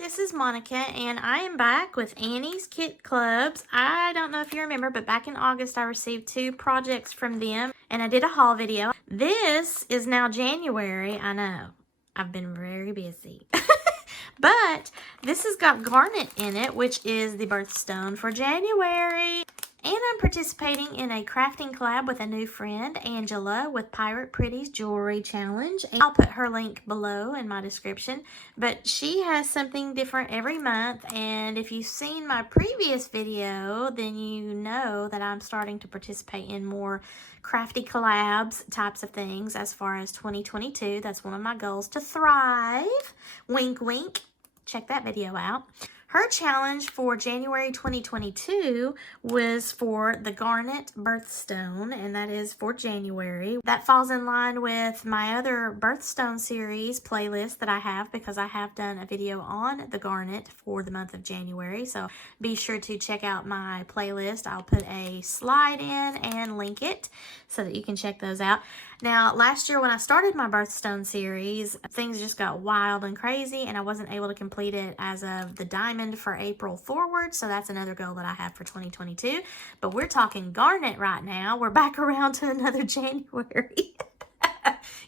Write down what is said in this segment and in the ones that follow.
this is Monica, and I am back with Annie's Kit Clubs. I don't know if you remember, but back in August, I received 2 projects from them, and I did a haul video. This is now January. I know, I've been very busy. But this has got garnet in it, which is the birthstone for January. And I'm participating in a crafting collab with a new friend, Angela, with Pirate Pretties Jewelry Challenge. And I'll put her link below in my description. But she has something different every month. And if you've seen my previous video, then you know that I'm starting to participate in more crafty collabs types of things as far as 2022. That's one of my goals, to thrive. Wink, wink. Check that video out. Her challenge for January 2022 was for the Garnet Birthstone, and that is for January. That falls in line with my other Birthstone series playlist that I have, because I have done a video on the garnet for the month of January. So be sure to check out my playlist. I'll put a slide in and link it so that you can check those out. Now, last year when I started my Birthstone series, things just got wild and crazy, and I wasn't able to complete it as of the diamond for April forward, so that's another goal that I have for 2022. But we're talking garnet right now. We're back around to another January.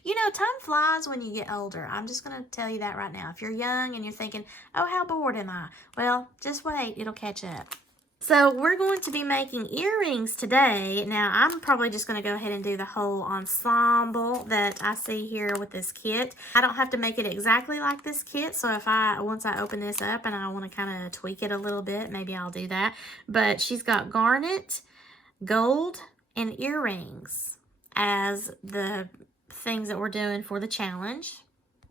You know, time flies when you get older. I'm just going to tell you that right now. If you're young and you're thinking, oh, how bored am I? Well, just wait. It'll catch up. So we're going to be making earrings today. Now, I'm probably just going to go ahead and do the whole ensemble that I see here with this kit. I don't have to make it exactly like this kit, so if once I open this up and I want to kind of tweak it a little bit, maybe I'll do that. But she's got garnet, gold, and earrings as the things that we're doing for the challenge.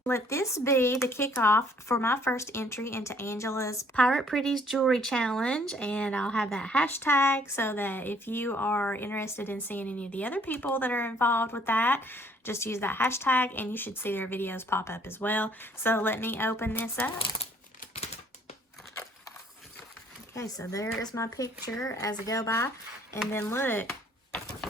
Let this be the kickoff for my first entry into Angela's Pirate Pretties Jewelry Challenge, and I'll have that hashtag so that if you are interested in seeing any of the other people that are involved with that, just use that hashtag and you should see their videos pop up as well. So let me open this up. Okay, so there is my picture as I go by, and then look,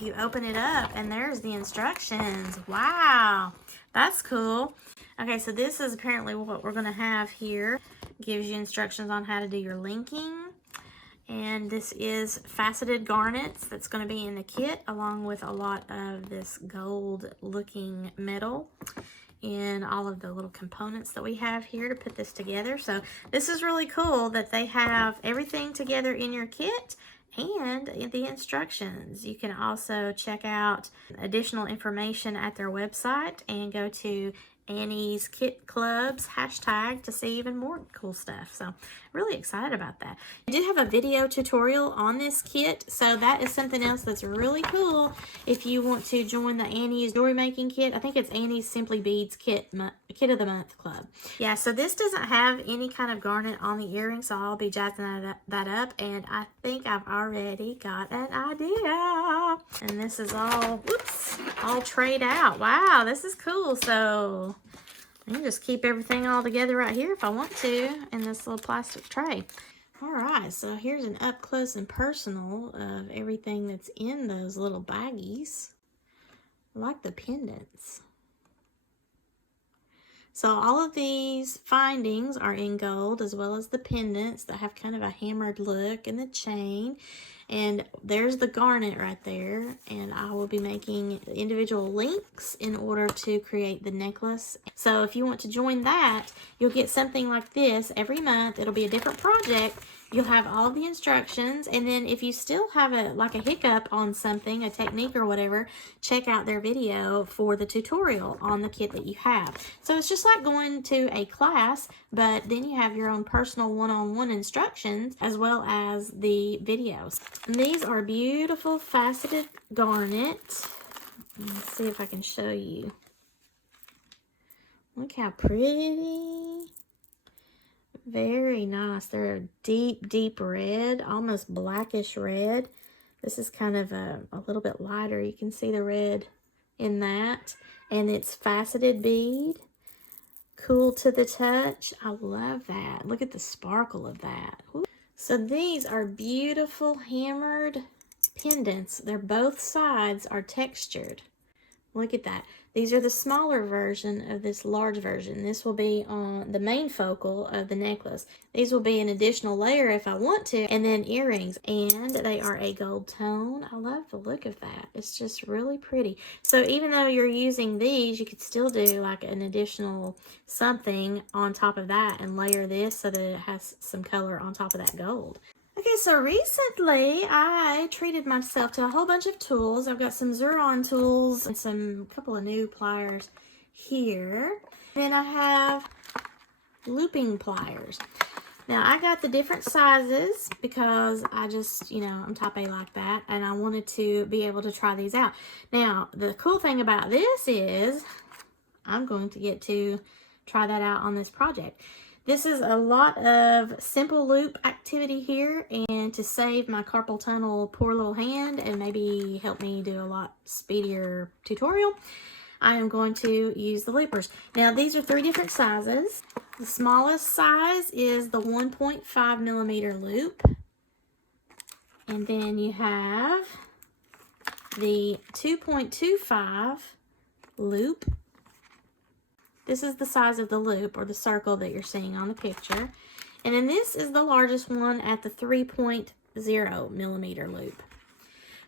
you open it up and there's the instructions. Wow, that's cool. Okay, so this is apparently what we're going to have here. Gives you instructions on how to do your linking. And this is faceted garnets that's going to be in the kit, along with a lot of this gold looking metal and all of the little components that we have here to put this together. So this is really cool that they have everything together in your kit and the instructions. You can also check out additional information at their website and go to annieskitclubs hashtag to see even more cool stuff. So really excited about that. I do have a video tutorial on this kit, so that is something else that's really cool if you want to join the Annie's jewelry making kit. I think it's Annie's Simply Beads kit of the month club. Yeah, so this doesn't have any kind of garnet on the earring, so I'll be jazzing that up, and I think I've already got an idea. And this is all, whoops, all trayed out. Wow, this is cool. So I can just keep everything all together right here if I want to in this little plastic tray. All right, so here's an up close and personal of everything that's in those little baggies. I like the pendants. So all of these findings are in gold, as well as the pendants that have kind of a hammered look, and the chain. And there's the garnet right there. And I will be making individual links in order to create the necklace. So if you want to join that, you'll get something like this every month. It'll be a different project. You'll have all the instructions, and then if you still have a hiccup on something, a technique or whatever, check out their video for the tutorial on the kit that you have. So it's just like going to a class, but then you have your own personal one-on-one instructions as well as the videos. And these are beautiful faceted garnet. Let's see if I can show you. Look how pretty. Very nice. They're a deep, deep red, almost blackish red. This is kind of a little bit lighter. You can see the red in that. And it's faceted bead. Cool to the touch. I love that. Look at the sparkle of that. Ooh. So these are beautiful hammered pendants. They're both sides are textured. Look at that. These are the smaller version of this large version. This will be on the main focal of the necklace. These will be an additional layer if I want to. And then earrings. And they are a gold tone. I love the look of that. It's just really pretty. So even though you're using these, you could still do like an additional something on top of that and layer this so that it has some color on top of that gold. Okay, so recently I treated myself to a whole bunch of tools. I've got some Xuron tools and some couple of new pliers here. Then I have looping pliers. Now I got the different sizes because I just, you know, I'm type A like that, and I wanted to be able to try these out. Now, the cool thing about this is I'm going to get to try that out on this project. This is a lot of simple loop activity here, and to save my carpal tunnel poor little hand and maybe help me do a lot speedier tutorial, I am going to use the loopers. Now these are 3 different sizes. The smallest size is the 1.5 millimeter loop, and then you have the 2.25 loop. This is the size of the loop, or the circle that you're seeing on the picture. And then this is the largest one at the 3.0 millimeter loop.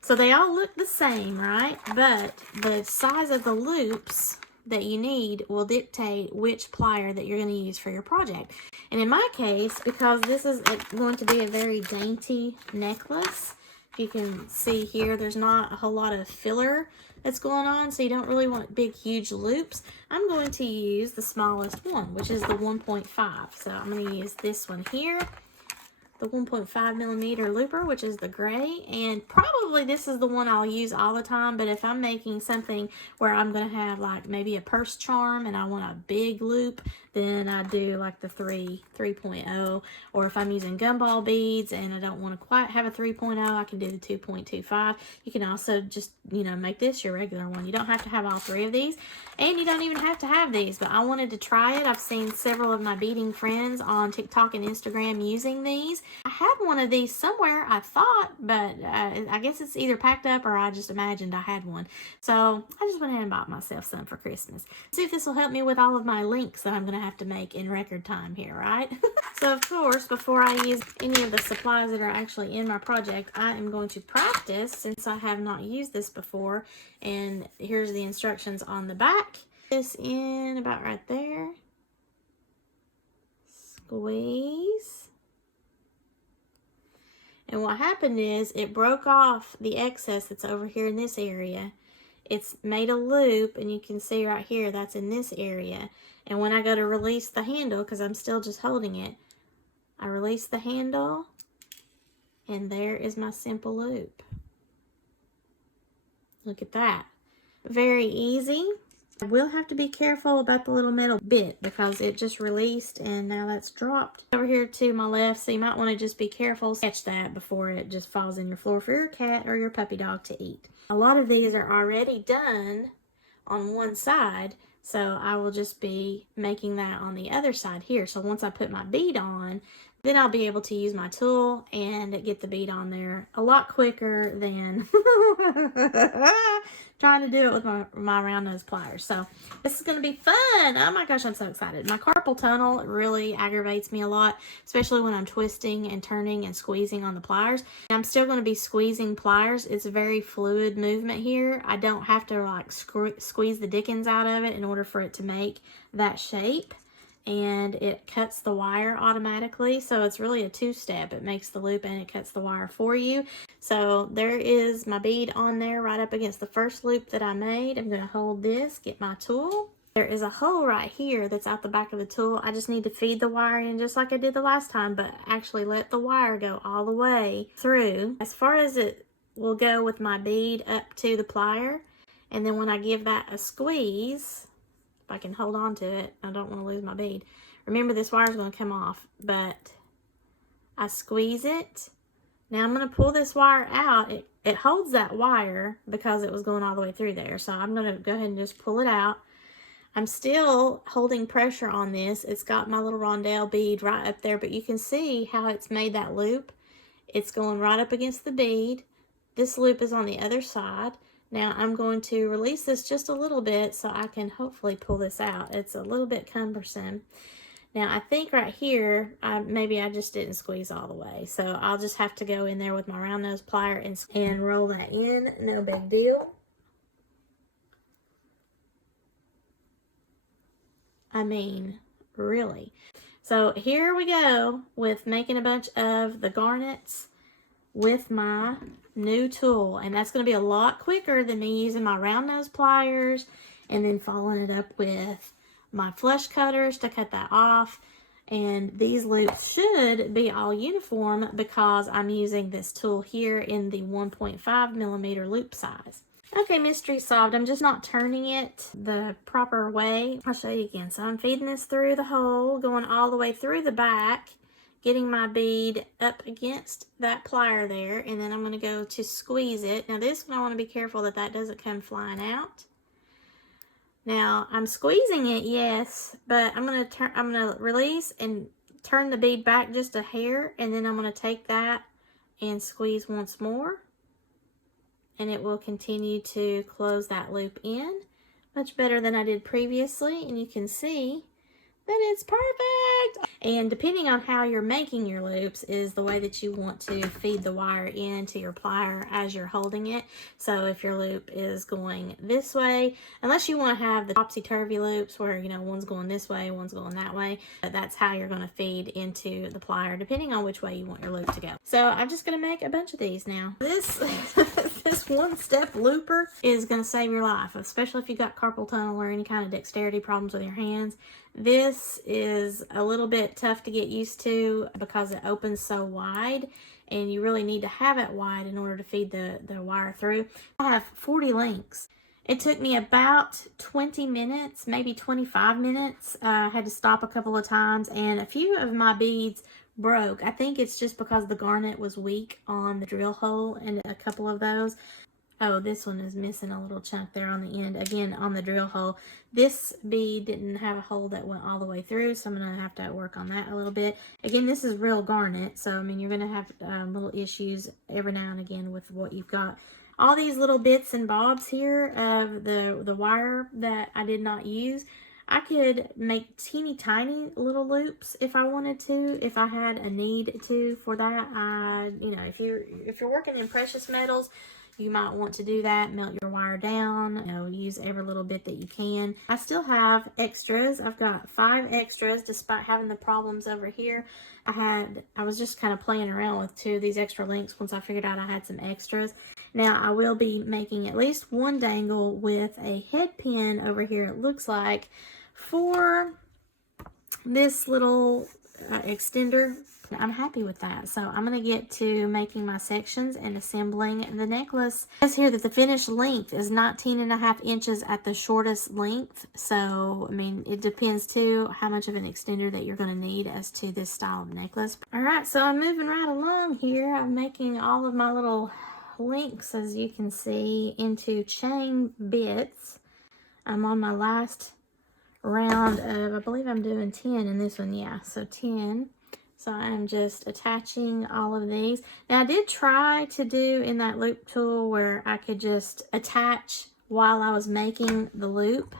So they all look the same, right? But the size of the loops that you need will dictate which plier that you're going to use for your project. And in my case, because this is going to be a very dainty necklace, you can see here there's not a whole lot of filler that's going on, so you don't really want big huge loops. I'm going to use the smallest one, which is the 1.5. So I'm going to use this one here, the 1.5 millimeter looper, which is the gray, and probably this is the one I'll use all the time. But if I'm making something where I'm going to have like maybe a purse charm and I want a big loop, then I do like the 3.0, or if I'm using gumball beads and I don't want to quite have a 3.0, I can do the 2.25. You can also just, you know, make this your regular one. You don't have to have all 3 of these, and you don't even have to have these, but I wanted to try it. I've seen several of my beading friends on TikTok and Instagram using these. I had one of these somewhere, I thought, but I guess it's either packed up or I just imagined I had one. So I just went ahead and bought myself some for Christmas. See if this will help me with all of my links that I'm going to have to make in record time here, right? So of course, before I use any of the supplies that are actually in my project, I am going to practice, since I have not used this before. And here's the instructions on the back. This in about right there. Squeeze. And what happened is it broke off the excess that's over here in this area. It's made a loop, and you can see right here that's in this area. And when I go to release the handle, because I'm still just holding it, I release the handle, and there is my simple loop. Look at that. Very easy. I will have to be careful about the little metal bit because it just released and now that's dropped. Over here to my left, so you might want to just be careful. Catch that before it just falls in your floor for your cat or your puppy dog to eat. A lot of these are already done on one side, so I will just be making that on the other side here. So once I put my bead on, then I'll be able to use my tool and get the bead on there a lot quicker than trying to do it with my round nose pliers. So this is going to be fun. Oh my gosh, I'm so excited. My carpal tunnel really aggravates me a lot, especially when I'm twisting and turning and squeezing on the pliers. I'm still going to be squeezing pliers. It's a very fluid movement here. I don't have to like squeeze the dickens out of it in order for it to make that shape. And it cuts the wire automatically, so it's really a 2-step. It makes the loop and it cuts the wire for you. So there is my bead on there right up against the first loop that I made. I'm going to hold this, get my tool. There is a hole right here that's out the back of the tool. I just need to feed the wire in just like I did the last time, but actually let the wire go all the way through as far as it will go with my bead up to the plier. And then when I give that a squeeze, if I can hold on to it, I don't want to lose my bead. Remember, this wire is going to come off, but I squeeze it. Now I'm going to pull this wire out. It holds that wire because it was going all the way through there. So I'm going to go ahead and just pull it out. I'm still holding pressure on this. It's got my little rondelle bead right up there, but you can see how it's made that loop. It's going right up against the bead. This loop is on the other side. Now I'm going to release this just a little bit so I can hopefully pull this out. It's a little bit cumbersome. Now I think right here, maybe I just didn't squeeze all the way. So I'll just have to go in there with my round nose plier and roll that in. No big deal. I mean, really. So here we go with making a bunch of the garnets with my new tool, and that's going to be a lot quicker than me using my round nose pliers and then following it up with my flush cutters to cut that off. And these loops should be all uniform because I'm using this tool here in the 1.5 millimeter loop size. Okay, mystery solved. I'm just not turning it the proper way. I'll show you again. So I'm feeding this through the hole, going all the way through the back, getting my bead up against that plier there, and then I'm going to go to squeeze it. Now this one I want to be careful that that doesn't come flying out. Now I'm squeezing it, yes, but I'm going to release and turn the bead back just a hair, and then I'm going to take that and squeeze once more, and it will continue to close that loop in much better than I did previously, and you can see that it's perfect. And depending on how you're making your loops is the way that you want to feed the wire into your plier as you're holding it. So if your loop is going this way, unless you want to have the topsy-turvy loops where, you know, one's going this way, one's going that way, but that's how you're going to feed into the plier depending on which way you want your loop to go. So I'm just going to make a bunch of these now. This this one-step looper is going to save your life, especially if you got carpal tunnel or any kind of dexterity problems with your hands. This is a little bit tough to get used to because it opens so wide, and you really need to have it wide in order to feed the wire through. I have 40 links. It took me about 20 minutes, maybe 25 minutes. I had to stop a couple of times, and a few of my beads broke. I think it's just because the garnet was weak on the drill hole and a couple of those. Oh, this one is missing a little chunk there on the end, again on the drill hole. This bead didn't have a hole that went all the way through, so I'm going to have to work on that a little bit. Again, this is real garnet, so I mean you're going to have little issues every now and again with what you've got. All these little bits and bobs here of the wire that I did not use, I could make teeny tiny little loops if I wanted to, if I had a need to for that. You know, if you're working in precious metals, you might want to do that, melt your wire down, you know, use every little bit that you can. I still have extras. I've got 5 extras despite having the problems over here. I was just kind of playing around with 2 of these extra links once I figured out I had some extras. Now I will be making at least one dangle with a head pin over here, it looks like, for this little extender. I'm happy with that. So I'm going to get to making my sections and assembling the necklace. It says here that the finished length is 19.5 inches at the shortest length. So, I mean, it depends too how much of an extender that you're going to need as to this style of necklace. All right, so I'm moving right along here. I'm making all of my little links, as you can see, into chain bits. I'm on my last round of, I believe I'm doing 10 in this one. Yeah, so 10. So I'm just attaching all of these. Now I did try to do in that loop tool where I could just attach while I was making the loop.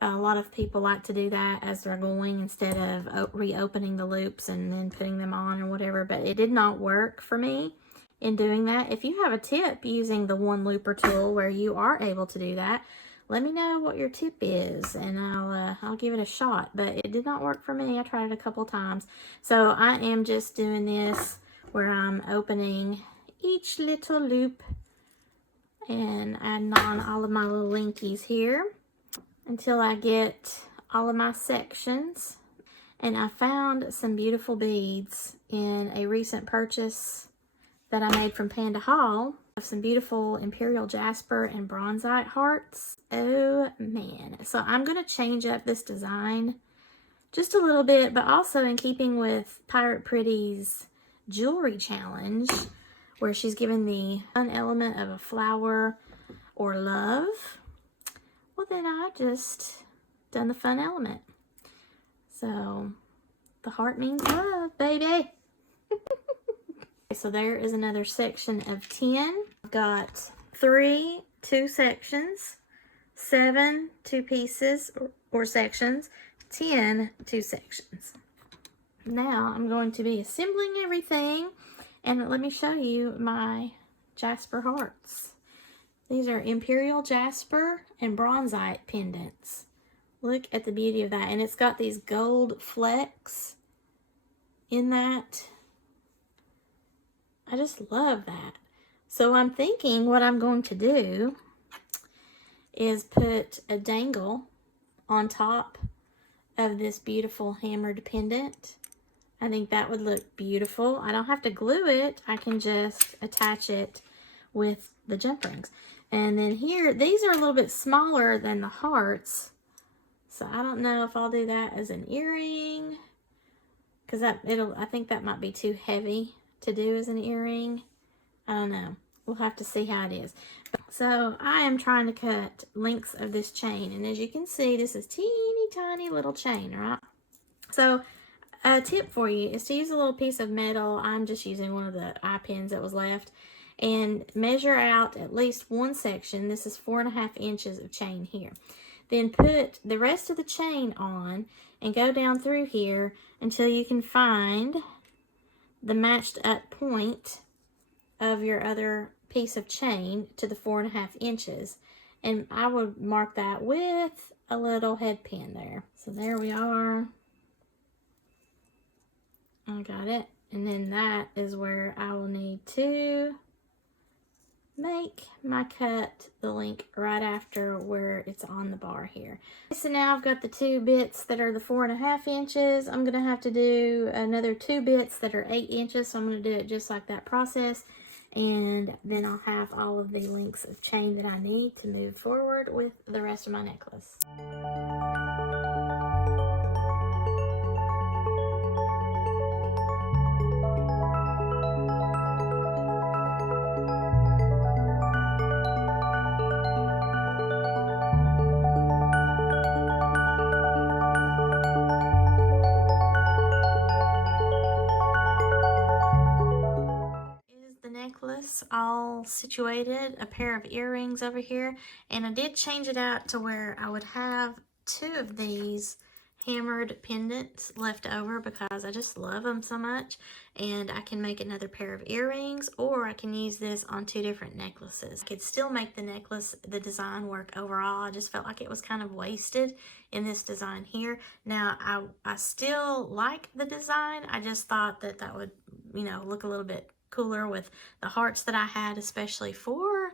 A lot of people like to do that as they're going instead of reopening the loops and then putting them on or whatever, but it did not work for me in doing that. If you have a tip using the one looper tool where you are able to do that, let me know what your tip is, and I'll give it a shot. But it did not work for me. I tried it a couple times. So I am just doing this where I'm opening each little loop and adding on all of my little linkies here until I get all of my sections. And I found some beautiful beads in a recent purchase that I made from Panda Haul of some beautiful Imperial Jasper and Bronzite hearts. Oh man. So I'm going to change up this design just a little bit, but also in keeping with Pirate Pretties' jewelry challenge, where she's given the fun element of a flower or love. Well, then I just done the fun element. So the heart means love, baby. So there is another section of 10. I've got 3 2 sections, 7 2 pieces or sections, 10 2 sections. Now I'm going to be assembling everything, and let me show you my Jasper Hearts. These are Imperial Jasper and Bronzite pendants. Look at the beauty of that, and it's got these gold flecks in that. I just love that. So I'm thinking what I'm going to do is put a dangle on top of this beautiful hammered pendant. I think that would look beautiful. I don't have to glue it. I can just attach it with the jump rings. And then here, these are a little bit smaller than the hearts. So I don't know if I'll do that as an earring, because I think that might be too heavy to do as an earring. I don't know. We'll have to see how it is. So I am trying to cut lengths of this chain, and as you can see, this is teeny tiny little chain, right? So a tip for you is to use a little piece of metal. I'm just using one of the eye pins that was left, and measure out at least one section. This is 4.5 inches of chain here. Then put the rest of the chain on and go down through here until you can find the matched up point of your other piece of chain to the 4.5 inches. And I would mark that with a little head pin there. So there we are. I got it. And then that is where I will need to make my cut, the link right after where it's on the bar here. So now I've got the 2 bits that are the 4.5 inches. I'm going to have to do another 2 bits that are 8 inches. So I'm going to do it just like that process. And then I'll have all of the lengths of chain that I need to move forward with the rest of my necklace. Necklace all situated, a pair of earrings over here, and I did change it out to where I would have 2 of these hammered pendants left over because I just love them so much, and I can make another pair of earrings, or I can use this on 2 different necklaces. I could still make the necklace, the design work overall. I just felt like it was kind of wasted in this design here. Now I still like the design. I just thought that that would, you know, look a little bit cooler with the hearts that I had, especially for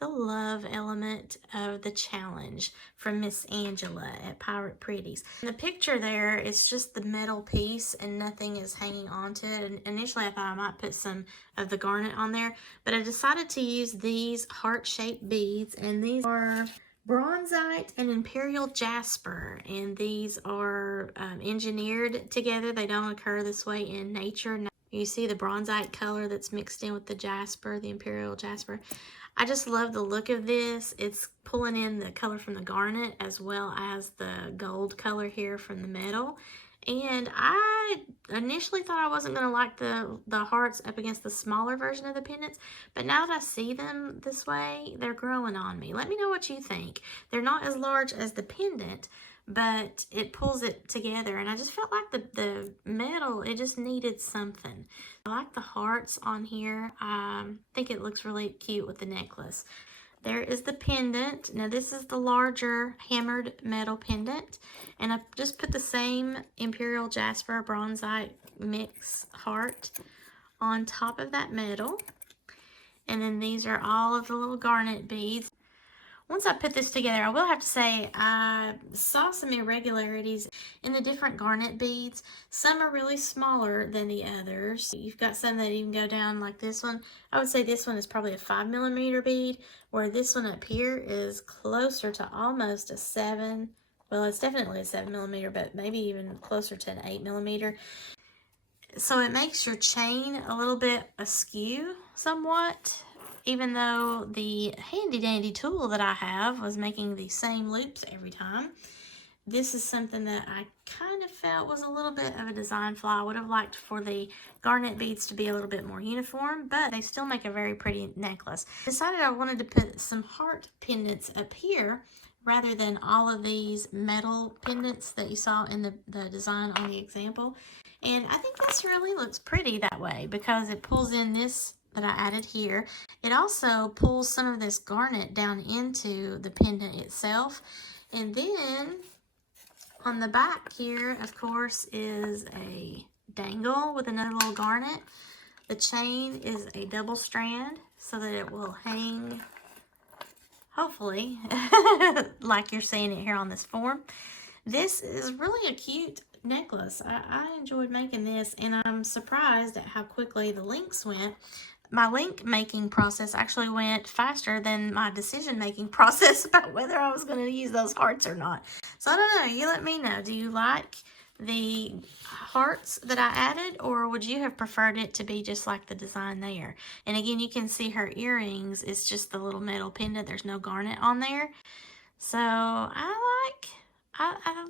the love element of the challenge from Miss Angela at Pirate Pretties. In the picture there, it's just the metal piece and nothing is hanging onto it. And initially I thought I might put some of the garnet on there, but I decided to use these heart-shaped beads, and these are Bronzite and Imperial Jasper, and these are engineered together. They don't occur this way in nature. You see the bronzite color that's mixed in with the jasper, the Imperial Jasper. I just love the look of this. It's pulling in the color from the garnet as well as the gold color here from the metal. And I initially thought I wasn't going to like the hearts up against the smaller version of the pendants, but now that I see them this way, they're growing on me. Let me know what you think. They're not as large as the pendant, but it pulls it together, and I just felt like the metal, it just needed something. I like the hearts on here. I think it looks really cute with the necklace. There is the pendant. Now this is the larger hammered metal pendant, and I just put the same Imperial Jasper Bronzite mix heart on top of that metal, and then these are all of the little garnet beads. Once I put this together, I will have to say I saw some irregularities in the different garnet beads. Some are really smaller than the others. You've got some that even go down like this one. I would say this one is probably a 5mm bead, where this one up here is closer to almost a 7. Well, it's definitely a 7mm, but maybe even closer to an 8mm. So it makes your chain a little bit askew somewhat, even though the handy dandy tool that I have was making the same loops every time. this is something that I kind of felt was a little bit of a design flaw. I would have liked for the garnet beads to be a little bit more uniform, but they still make a very pretty necklace. Decided I wanted to put some heart pendants up here rather than all of these metal pendants that you saw in the design on the example. And I think this really looks pretty that way because it pulls in this that I added here. It also pulls some of this garnet down into the pendant itself. And then on the back here, of course, is a dangle with another little garnet. The chain is a double strand so that it will hang, hopefully, like you're seeing it here on this form. This is really a cute necklace. I enjoyed making this, and I'm surprised at how quickly the links went. My link making process actually went faster than my decision making process about whether I was going to use those hearts or not. So I don't know. You let me know. Do you like the hearts that I added, or would you have preferred it to be just like the design there? And again, you can see her earrings. It's just the little metal pendant. There's no garnet on there. So I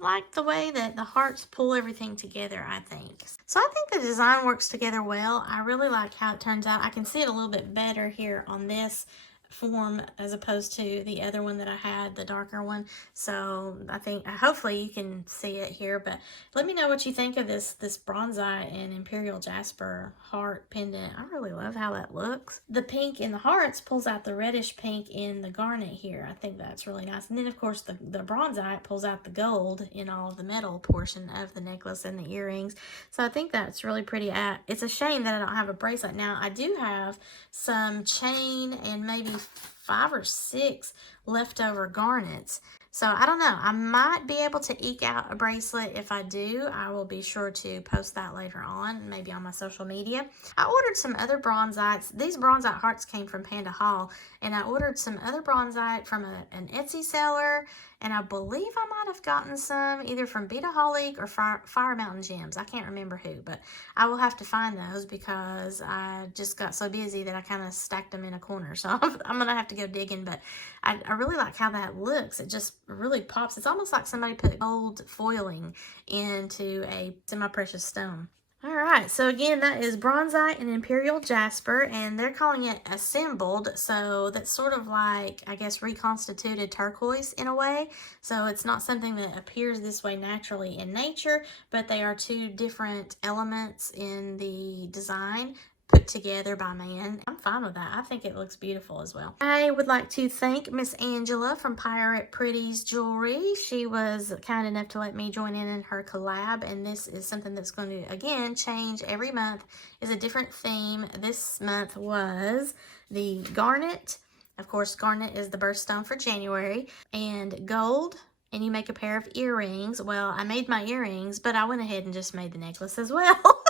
like the way that the hearts pull everything together, I think. So I think the design works together well. I really like how it turns out. I can see it a little bit better here on this form as opposed to the other one that I had, the darker one. So I think hopefully you can see it here, but let me know what you think of this bronzite and imperial jasper heart pendant. I really love how that looks. The pink in the hearts pulls out the reddish pink in the garnet here. I think that's really nice. And then of course the bronzite pulls out the gold in all of the metal portion of the necklace and the earrings. So I think that's really pretty. It's a shame that I don't have a bracelet. Now I do have some chain and maybe 5 or 6 leftover garnets. So I don't know. I might be able to eke out a bracelet. If I do, I will be sure to post that later on, maybe on my social media. I ordered some other bronzites. These bronzite hearts came from Panda Haul, and I ordered some other bronzite from an Etsy seller, and I believe I might have gotten some either from Beataholic or Fire Mountain Gems. I can't remember who, but I will have to find those because I just got so busy that I kind of stacked them in a corner. So I'm going to have to go digging, but I really like how that looks. It just really pops. It's almost like somebody put gold foiling into a semi-precious stone. All right, so again, that is bronzite and imperial jasper, and they're calling it assembled, so that's sort of like, I guess, reconstituted turquoise in a way. So it's not something that appears this way naturally in nature, but they are 2 different elements in the design put together by man. I'm fine with that. I think it looks beautiful as well. I would like to thank Miss Angela from Pretties Jewelry. She was kind enough to let me join in her collab, and this is something that's going to, again, change every month. Is a different theme. This month was the garnet. Of course, garnet is the birthstone for January, and gold. And you make a pair of earrings. Well, I made my earrings, but I went ahead and just made the necklace as well.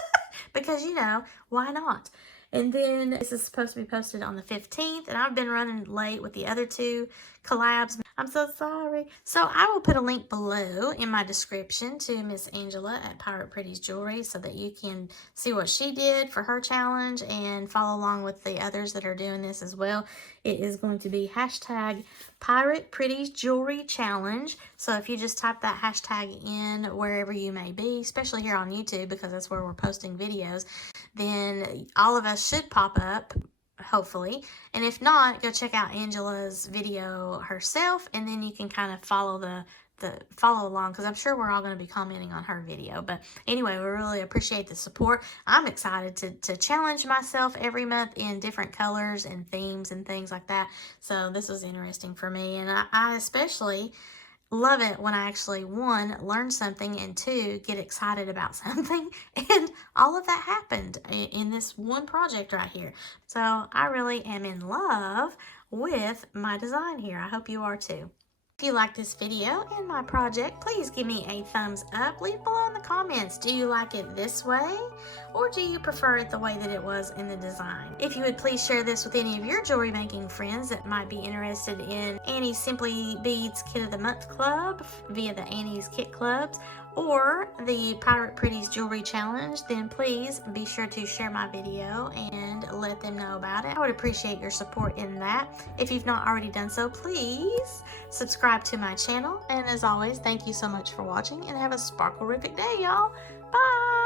Because, you know, why not? And then this is supposed to be posted on the 15th, and I've been running late with the other 2 collabs. I'm so sorry. So I will put a link below in my description to Miss Angela at Pretties Jewelry so that you can see what she did for her challenge and follow along with the others that are doing this as well. It is going to be hashtag Pretties Jewelry Challenge. So if you just type that hashtag in wherever you may be, especially here on YouTube because that's where we're posting videos, then all of us should pop up, hopefully. And if not, go check out Angela's video herself, and then you can kind of follow follow along, because I'm sure we're all going to be commenting on her video. But anyway, we really appreciate the support. I'm excited to challenge myself every month in different colors and themes and things like that. So this was interesting for me, and I especially love it when I actually, 1, learn something, and 2, get excited about something. And all of that happened in this one project right here. So I really am in love with my design here. I hope you are too. If you like this video and my project, please give me a thumbs up. Leave below in the comments. Do you like it this way, or do you prefer it the way that it was in the design? If you would please share this with any of your jewelry making friends that might be interested in Annie's Simply Beads Kit of the Month Club via the Annie's Kit Clubs, or the Pirate Pretties Jewelry Challenge, then please be sure to share my video and let them know about it. I would appreciate your support in that. If you've not already done so, please subscribe to my channel. And as always, thank you so much for watching and have a sparkle-rific day, y'all. Bye!